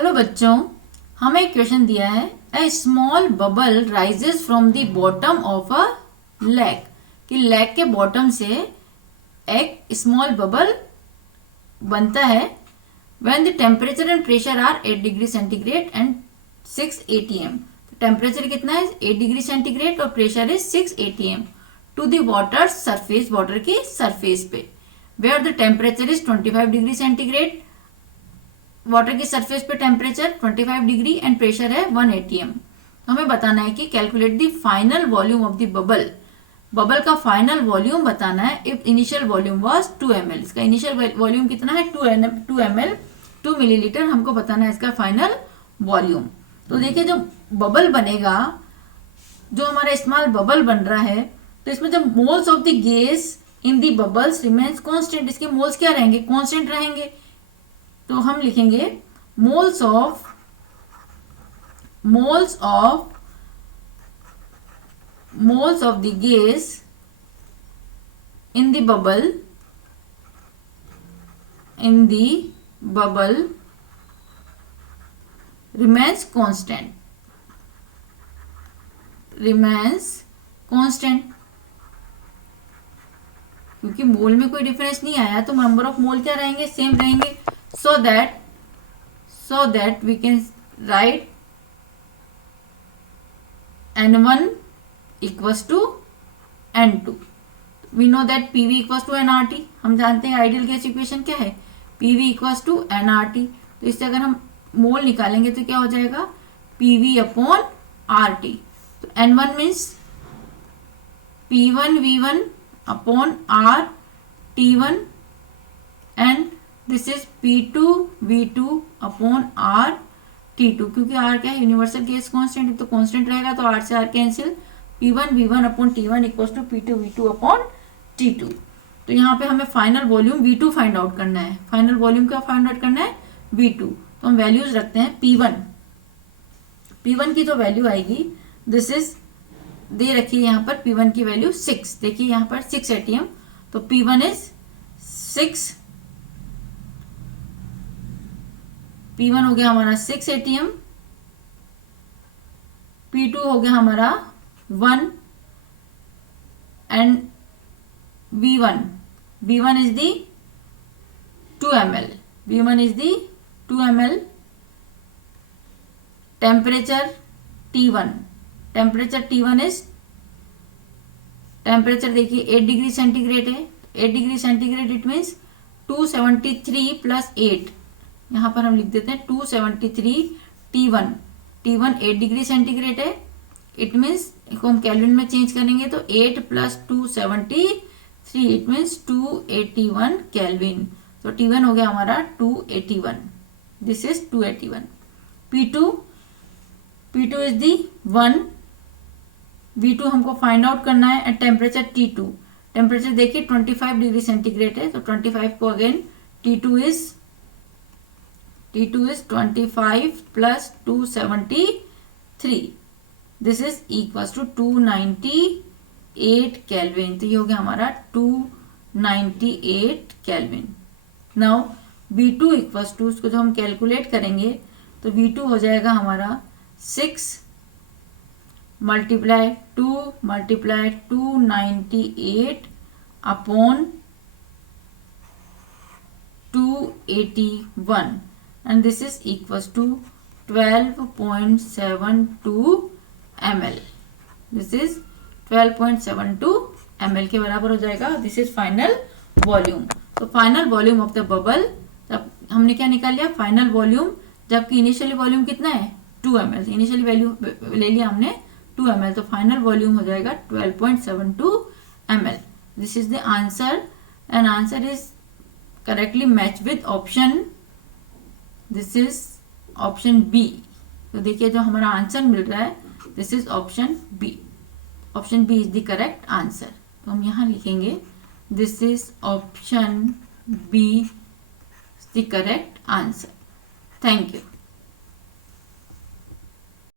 Hello बच्चों, हमें एक क्वेश्चन दिया है। A small bubble rises from the bottom of a lake, कि लेक के बॉटम से एक स्मॉल बबल बनता है when the temperature and pressure are 8 degree centigrade and 6 atm। Temperature कितना है? 8 डिग्री सेंटीग्रेड और pressure is 6 atm to the water surface, water की सरफेस पे, where the temperature is 25 degree centigrade. Water की surface पे temperature 25 degree and pressure है 1 atm। तो हमें बताना है कि calculate the final volume of the bubble. Bubble का फाइनल वॉल्यूम बताना है if initial volume was 2 ml। इसका इनिशियल वॉल्यूम कितना है? 2 ml, 2 मिलीलीटर। हमको बताना है इसका फाइनल वॉल्यूम। तो देखिए, जो बबल बनेगा, जो हमारा स्मॉल बबल बन रहा है, तो इसमें जब moles of the gas in the bubbles remains constant, इसके मोल्स क्या रहेंगे? कांस्टेंट रहेंगे। तो हम लिखेंगे moles of the gas in the bubble remains constant, क्योंकि मोल में कोई डिफरेंस नहीं आया तो नंबर ऑफ मोल क्या रहेंगे? सेम रहेंगे। so that we can write n1 equals to n2। we know that pv equals to nRT। हम जानते हैं आइडियल गैस इक्वेशन क्या है? pv equals to nRT। तो इससे अगर हम मोल निकालेंगे तो क्या हो जाएगा? pv upon RT। तो n1 means p1 v1 upon r t1 and this is P2 V2 upon R T2। क्योंकि R क्या है? यूनिवर्सल गैस कांस्टेंट, तो कांस्टेंट रहेगा तो R से R cancel. P1 V1 upon T1 equals to P2 V2 upon T2। तो यहाँ पे हमें final volume V2 find out करना है। फाइनल वॉल्यूम क्या फाइंड आउट करना है? V2। तो हम वैल्यूज रखते हैं। P1 की जो वैल्यू आएगी, दिस इज दे रखी है यहाँ पर P1 की वैल्यू 6। देखिए यहाँ पर 6 atm, तो P1 इज 6। P1 हो गया हमारा 6 atm, P2 हो गया हमारा 1 and V1 is the 2 ml। V1 is the 2 ml। Temperature T1 is, temperature देखिए 8 डिग्री सेंटीग्रेड है। 8 degree centigrade it means 273 plus 8, यहाँ पर हम लिख देते हैं 273। T1 8 डिग्री सेंटीग्रेड है। इट मीन्स इसको हम केल्विन में चेंज करेंगे तो 8 प्लस 273 इट मीन्स 281 केल्विन। तो T1 हो गया हमारा 281। This is 281। P2 is the 1। V2 हमको फाइंड आउट करना है एट टेम्परेचर T2। टेम्परेचर देखिए 25 डिग्री सेंटीग्रेड है, तो 25 को again T2 is 25 plus 273, this is equals to 298 kelvin. तो ये हो गया हमारा 298 kelvin. Now V2 equals to, उसको जो हम कैलकुलेट करेंगे तो V2 हो जाएगा हमारा 6 multiply 298 upon 281 and this is equals to 12.72 ml। this is 12.72 ml के बराबर हो जाएगा। This is final volume. तो final volume of the bubble, तब हमने क्या निकाल लिया? फाइनल वॉल्यूम, जबकि इनिशियली वॉल्यूम कितना है? 2 ml। इनिशियली वैल्यू ले लिया हमने 2 ml, तो फाइनल वॉल्यूम हो जाएगा 12.72 ml। This is the answer and answer is correctly match with option, this is option B. तो देखिए जो हमारा आंसर मिल रहा है, this is option B. Option B is the correct answer. तो हम यहाँ लिखेंगे this is option B the correct answer. Thank you.